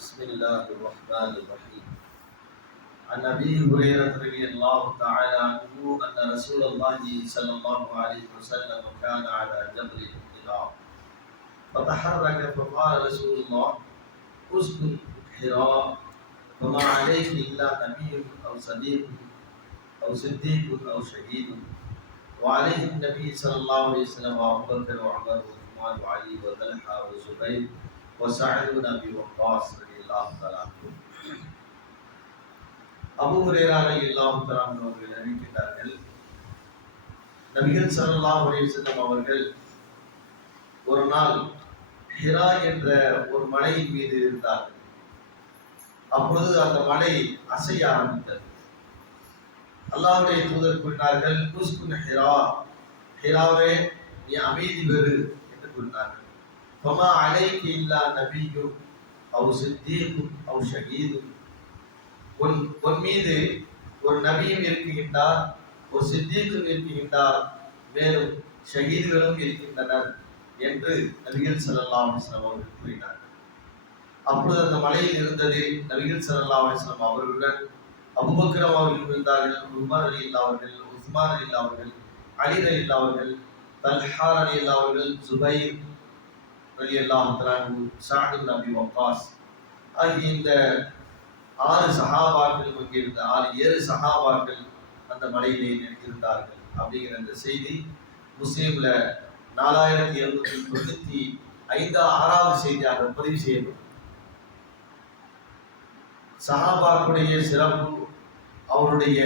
بسم الله الرحمن الرحيم. عن أبي هريرة رضي الله تعالى عنه أن رسول الله صلى الله عليه وسلم كان على جبل حراء فتحرك فقال رسول الله اسكن حراء وما عليك إلا نبي أو صديق أو صديق أو شهيد. وعليه النبي صلى الله عليه وسلم وأبو بكر وعمر وعثمان وعلي وطلحة وزبير وسعد بن ابي وقاص رضي الله تعالى عنه அபு ஹுரேரா ரலியல்லாஹு தஆலா அவர்கள் அறிவிக்கிறார்கள் நபிகள் ஸல்லல்லாஹு அலைஹி வஸல்லம் அவர்கள் ஒரு நாள் ஹிரா என்ற ஒரு மலையின் மீது இருந்தார்கள் அப்பொழுது அந்த மலை அசைய ஆரம்பித்தது அல்லாஹ்வுடைய தூதர் கூறினார்கள் குஸ்குன் ஹிரா ஹிராவே நீ அமைதி பெறு என்று கூறினார்கள் ஃபமா அலைக்கு இல்லா நபியும் அவு சித்தீக்கும் அவு ஷஹீதும் உன் உன் மீது ஒரு நபியும் இருக்குகின்றார் ஒரு சித்தீக்கும் இருக்குகின்றார் மேலும் ஷகீதுகளும் இருக்கின்றனர் என்று நபிகள் ஸல்லல்லாஹு அலைஹி அவர்கள் கூறினார் அப்பொழுது அந்த மலையில் இருந்தது நபிகள் ஸல்லல்லாஹு அலைஹி அவர்களுடன் அபூபக்கர் அவர்கள் இருந்தார்கள் உமர் ரலியல்லாஹு அவர்கள் உஸ்மான் அலி அவர்கள் அலி அலி அவர்கள் தல்ஹார் அலி அவர்கள் சுபைர் ரலியல்லாஹு எல்லாம் சாத் இப்னு அபி வக்காஸ் ஆகிய இந்த ஆறு சகாபாக்கள் இங்கே இருந்த ஆறு ஏழு சகாபாக்கள் அந்த மலையிலே இருந்தார்கள். அப்படிங்கிற அந்த செய்தி முஸ்லீம்ல நாலாயிரத்தி எழுநூத்தி தொண்ணூத்தி ஐந்து ஆறாவது செய்தியாக பதிவு செய்யப்படும். சஹாபாக்களுடைய சிறப்பு அவருடைய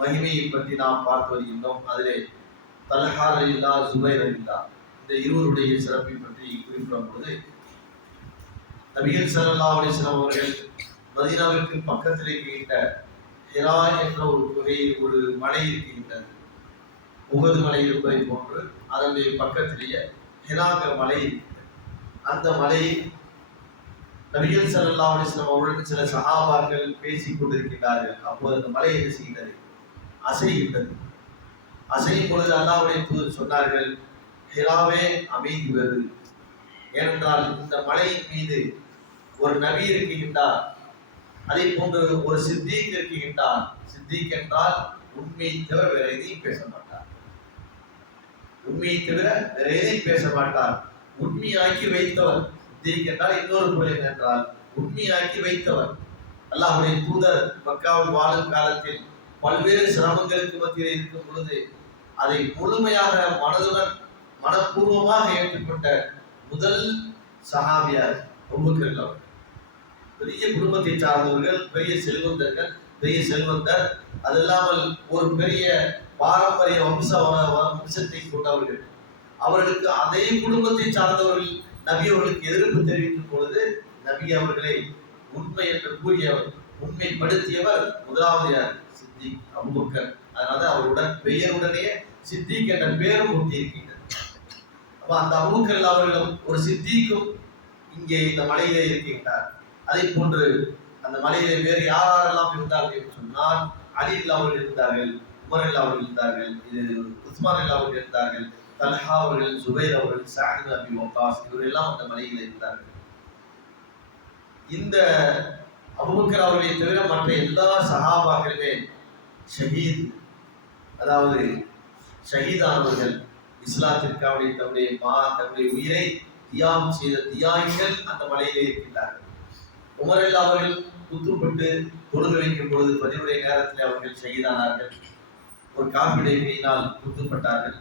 மகிமையை பற்றி நாம் பார்த்து வருகின்றோம். அதிலே தல்ஹார் இல்லா சுபைர் இல்லா இந்த இருவருடைய சிறப்பை பற்றி குறிப்பிடும் பொழுது நபிகள் சல்லா அலைஹி அவர்கள் மதீனாவிற்கு பக்கத்திலே கேட்ட ஹிரா என்ற ஒரு குகையில் ஒரு மலை இருக்கின்றது. முகது மலை இருப்பதை போன்று அதனுடைய பக்கத்திலேயே ஹிராங்கிற மலை இருக்கிறது அந்த மலை நபிகள் சல்லா அலைஹி அவர்களுக்கு சில சஹாபாக்கள் பேசிக் கொண்டிருக்கிறார்கள் அப்போது அந்த மலை என்ன செய்கிறது அசைகின்றது. அசையும் பொழுது அல்லாவுடைய தூதர் சொன்னார்கள் ஹிராவே அமைதி ஏனென்றால் இந்த மலையின் மீது ஒரு நபி இருக்கின்றார். அதே போன்று ஒரு சித்திக் இருக்கின்றார் சித்திக் என்றால் உண்மையை தவிர வேற எதையும் பேச மாட்டார். உண்மையை தவிர வேற எதையும் பேச மாட்டார். உண்மையாக்கி வைத்தவர். சித்திக் என்றால் இன்னொரு பொருள் என்றால் உண்மையாக்கி வைத்தவர். அல்லாஹுடைய தூதர் மக்காவில் வாழும் காலத்தில் பல்வேறு சிரமங்களுக்கு மத்தியில் இருக்கும் பொழுது அதை முழுமையாக மனதுடன் மனப்பூர்வமாக ஏற்றுக்கொண்ட முதல் சஹாபியார் அபூபக்கர் அவர்கள் பெரிய குடும்பத்தை சார்ந்தவர்கள் பெரிய செல்வந்தர்கள் பெரிய செல்வந்தர். அது இல்லாமல் ஒரு பெரிய பாரம்பரிய வம்ச வம்சத்தை கொண்டவர்கள். அவர்களுக்கு அதே குடும்பத்தை சார்ந்தவர்கள் நபி அவர்களுக்கு எதிர்ப்பு தெரிவிக்கும் பொழுது நபி அவர்களை உண்மை என்று கூறியவர் உண்மைப்படுத்தியவர் முதலாவது யார் சித்திக் அபுபக்கர் அதனால அவருடன் பெயருடனே சித்திக் என்ற பெயரும் ஒட்டியிருக்கின்றது. அப்ப அந்த அபுபக்கர் அவர்களும் ஒரு சித்திக்கும் இங்கே இந்த மலையிலே இருக்கின்றார். அதை போன்று அந்த மலையிலே வேறு யாரெல்லாம் இருந்தார்கள் என்று சொன்னால் அலி அவர்கள் இருந்தார்கள் உமர் அவர்கள் இருந்தார்கள் இது உஸ்மான் அவர்கள் இருந்தார்கள் தல்ஹா அவர்கள் சுபைர் அவர்கள் சாஹித் அபி வக்காஸ் இவரெல்லாம் அந்த மலையில் இருந்தார்கள். இந்த அபுபக்கர் அவர்களை தவிர மற்ற எல்லா சகாபாக்களுமே ஷஹீத் அதாவது ஷஹீதானவர்கள் இஸ்லாத்திற்காக தன்னுடைய மா தன்னுடைய உயிரை தியாகம் செய்த தியாகிகள் அந்த மலையிலே இருக்கின்றார்கள். உமரில் அவர்கள் குத்துப்பட்டு தொழுது வைக்கும் பொழுது பதிவுடைய நேரத்தில் அவர்கள் செய்தானார்கள் ஒரு காப்பிடையினால் குத்துப்பட்டார்கள்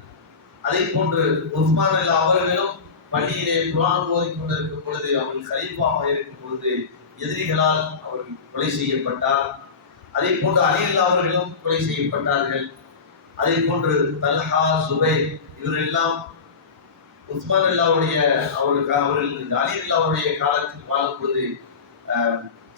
அதே போன்று உஸ்மான் அவர்களும் பள்ளியிலே குரான் ஓதி கொண்டிருக்கும் பொழுது அவர்கள் கலீஃபாக இருக்கும் பொழுது எதிரிகளால் அவர்கள் கொலை செய்யப்பட்டார். அதே போன்று அலில்லா அவர்களும் கொலை செய்யப்பட்டார்கள். அதே போன்று தல்ஹா சுபை இவரெல்லாம் உஸ்மான் அல்லாவுடைய அவருக்கு அவர்கள் அலி அல்லாவுடைய காலத்தில் வாழும் பொழுது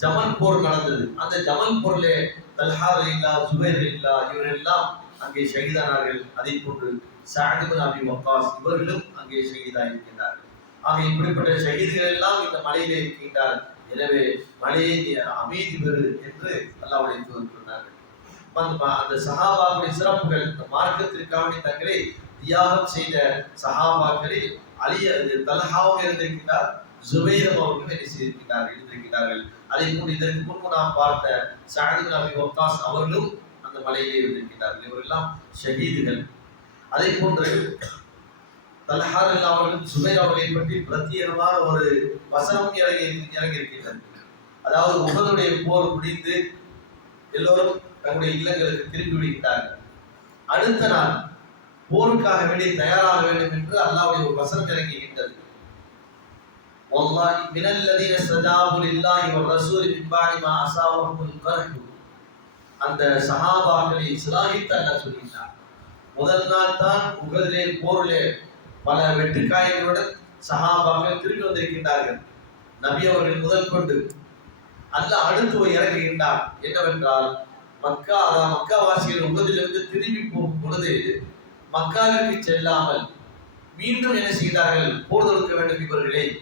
ஜமல் போர் நடந்தது. அந்த ஜமல் போரிலே தல்ஹா இல்லா சுபேர் இல்லா இவரெல்லாம் அங்கே ஷகிதானார்கள் அதே போன்று சாஹிபன் அபி வக்காஸ் இவர்களும் அங்கே ஷகிதா இருக்கின்றார்கள். ஆக இப்படிப்பட்ட ஷகிதுகள் எல்லாம் இந்த மலையிலே இருக்கின்றார் எனவே மலையை அமைதி பெறு என்று அல்லாவுடைய தூதர் அந்த சஹாபாவுடைய சிறப்புகள் இந்த மார்க்கத்திற்காக தங்களை தியாகம் செய்த சஹாபாக்களில் அலி தல்ஹாவும் இருந்திருக்கிறார் ஜுபைரம் அவர்களும் என்ன செய்திருக்கிறார்கள் இருந்திருக்கிறார்கள் அதே போன்று இதற்கு முன்பு நாம் பார்த்த சாதிபின் நபி வக்காஸ் அவர்களும் அந்த மலையிலே இருந்திருக்கிறார்கள் இவரெல்லாம் ஷஹீதுகள். அதே போன்று தல்ஹார் அவர்களும் சுபைர் அவர்களை பற்றி பிரத்யேகமான ஒரு வசனம் இறங்கி இறங்கி அதாவது உகதுடைய போர் முடிந்து எல்லோரும் தங்களுடைய இல்லங்களுக்கு திரும்பி விடுகிறார்கள் அடுத்த நாள் போருக்காக வேண்டி தயாராக வேண்டும் என்று அல்லாஹ்வுடைய ஒரு வசனம் இறங்குகின்றது والله من الذين استجابوا لله والرسول من بعد ما أصابهم القرح அந்த சஹாபாக்களை சிலாகித்து அல்லாஹ் சொல்கிறார் முதல் நாள் தான் உகதிலே போரிலே பல வெட்டுக்காயங்களுடன் சஹாபாக்கள் திரும்பி வந்திருக்கின்றார்கள் நபி அவர்கள் முதல் கொண்டு அல்லாஹ் அடுத்து போய் இறங்குகின்றார் என்னவென்றால் மக்கா அதாவது மக்கா வாசிகள் உகதிலிருந்து திரும்பி போகும் பொழுது மக்காவிற்கு செல்லாமல் மீண்டும் என்ன செய்தார்கள்? போர் தொடுக்க வேண்டும் இவர்களே.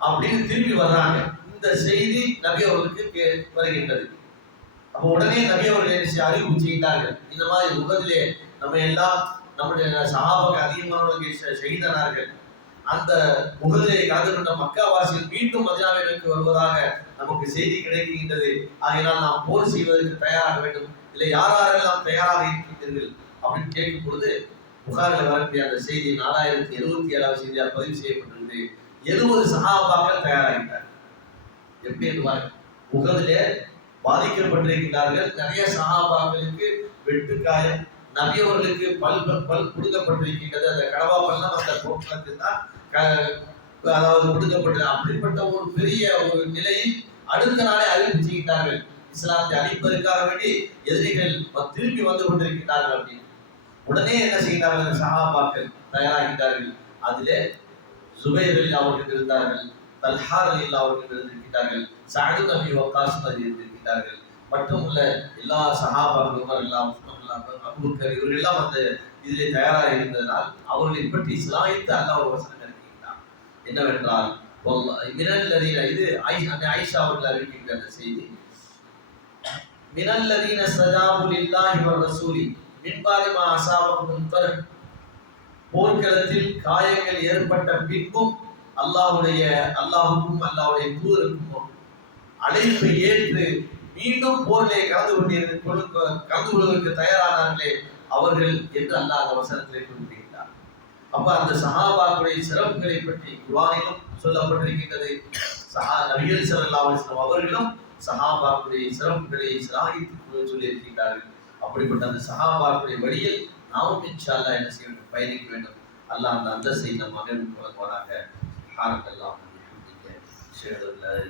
அப்படின்னு திரும்பி வர்றாங்க. இந்த செய்தி நபி அவர்களுக்கு வருகின்றது. அப்போ உடனே நபி அவர்கள் என்ன செய்ய செய்தார்கள். இந்த மாதிரி உலகத்திலே நம்ம எல்லாம் நம்முடைய சகாபக்கு அதிகமானவர்கள் செய்தனார்கள். அந்த முகதிலே கலந்து கொண்ட மக்காவாசியில் மீண்டும் மதினாவிற்கு வருவதாக நமக்கு செய்தி கிடைக்கின்றது. ஆகையினால் நாம் போர் செய்வதற்கு தயாராக வேண்டும். இல்லை யார் யாரெல்லாம் தயாராக இருக்கின்றீர்கள்? அப்படின்னு கேட்கும் பொழுது புகாரில் வரக்கூடிய அந்த செய்தி நாலாயிரத்தி எழுபத்தி ஏழாவது செய்தியாக பதிவு செய்யப்பட்டிருந்தது. எழுபது சகாபாக்கள் தயாராகிட்டார் எப்படி என்று பாருங்க. முகதிலே பாதிக்கப்பட்டிருக்கிறார்கள் நிறைய சகாபாக்களுக்கு வெட்டுக்காயம் நபியவர்களுக்கு பல் பல் கொடுக்கப்பட்டிருக்கின்றது. அந்த கடவா பல்லம் அந்த போக்குவரத்தில் தான் அதாவது கொடுக்கப்பட்டு அப்படிப்பட்ட ஒரு பெரிய ஒரு நிலையில் அடுத்த நாளே அறிவிச்சுக்கிட்டார்கள். இஸ்லாத்தை அழிப்பதற்காக வேண்டி எதிரிகள் திரும்பி வந்து கொண்டிருக்கிறார்கள் அப்படின்னு. உடனே என்ன செய்கிறார்கள் சஹாபாக்கள் தயாராகிறார்கள் அதிலே சுபைரில் அவர்கள் இருந்தார்கள். தல்ஹார் அலி அவர்கள் இருந்திருக்கிறார்கள். சாது நபி வக்காஸ் அதில் இருந்திருக்கிறார்கள். மற்றும் உள்ள எல்லா சஹாபாக்கள் உமர் எல்லாம் அபுபக்கர் எல்லாம் இவர்கள் எல்லாம் அந்த இதிலே தயாராக இருந்ததனால் அவர்களை பற்றி இஸ்லாமித்து அல்லாஹ் ஒரு வசனம் இருக்கின்றான் என்னவென்றால் மினல் லதீன இது ஐஷா அவர்கள் அறிவிக்கின்ற அந்த செய்தி. மினல் லதீன சஜாபு இல்லாஹி வ ரசூலி. மின் அசாபம் மா போர்க்களத்தில் காயங்கள் ஏற்பட்ட பின்பும் அல்லாஹுடைய அல்லாஹுக்கும் அல்லாஹுடைய தூதருக்கும் அழைப்பை ஏற்று மீண்டும் போரிலே கலந்து கொண்டிருந்த கலந்து கொள்வதற்கு தயாரானார்களே அவர்கள் என்று அல்லாஹ் அந்த வசனத்திலே குறிப்பிடுகிறார் அப்ப அந்த சஹாபாக்களுடைய சிறப்புகளை பற்றி குர்ஆனிலும் சொல்லப்பட்டிருக்கின்றது. சஹா நபிகள் ஸல்லல்லாஹு அவர்களும் சஹாபாக்களுடைய சிறப்புகளை சிலாகித்து சொல்லியிருக்கிறார்கள் அப்படிப்பட்ட அந்த சஹாபாக்களுடைய வழியில் நாமும் இன்ஷால்லா என்ன செய்ய வேண்டும்? பயணிக்க வேண்டும். அல்லாஹ் அந்த அந்தஸ்தை நம் மகன் வழங்குவாராக ஹாரக்கல்லாம் ஷேடல்லாஹ்